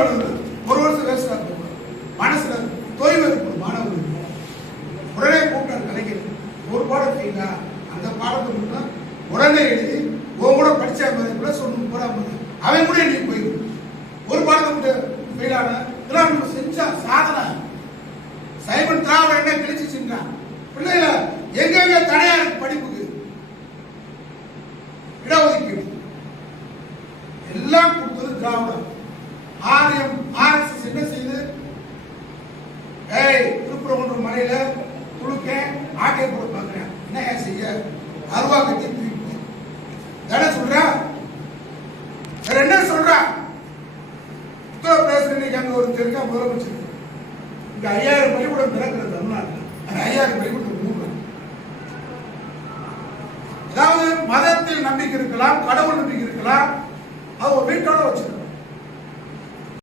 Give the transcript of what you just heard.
வளர்ந்து ஒரு வருஷம் வேஸ்டா இருக்கும், மனசுல தொய்வு இருக்கும் மாணவர்களுக்கு. உடனே கூப்பிட்டார் கலைஞர், ஒரு பாடம் செய்யுங்க, அந்த பாடத்தை மட்டும் உடனே எழுதி உன் கூட படிச்ச மாதிரி கூட சொல்லணும் போடாம அவன் கூட எழுதி போயிடும். ஒரு பாடத்தை மட்டும் ஃபெயிலான இதெல்லாம் நம்ம செஞ்சா சாதனை. சைமன் திராவிட என்ன கிழிச்சு செஞ்சான். பிள்ளைல எங்கெங்க தடையா இருக்கு படிப்புக்கு, இடஒதுக்கீடு எல்லாம் கொடுத்தது திராவிடம். ஆரியம் ஆர்எஸ்எஸ் என்ன செய்யுது? திருப்பரங்குன்ற மலையில துளுக்க ஆட்டை போட பாக்குறேன், என்ன செய்ய அருவா கட்டி தூக்கி தானே சொல்ற. வேற என்ன சொல்ற? உத்தரப்பிரதேச இன்னைக்கு அங்க ஒரு தெரிஞ்சா முதலமைச்சர் இங்க 5000 பள்ளிக்கூடம் திறக்கிற தமிழ்நாட்டில் 5000 பள்ளிக்கூடம் மூடுறாங்க. அதாவது மதத்தில் நம்பிக்கை இருக்கலாம், கடவுள் நம்பிக்கை இருக்கலாம், அவங்க வீட்டோட வச்சிருக்காங்க.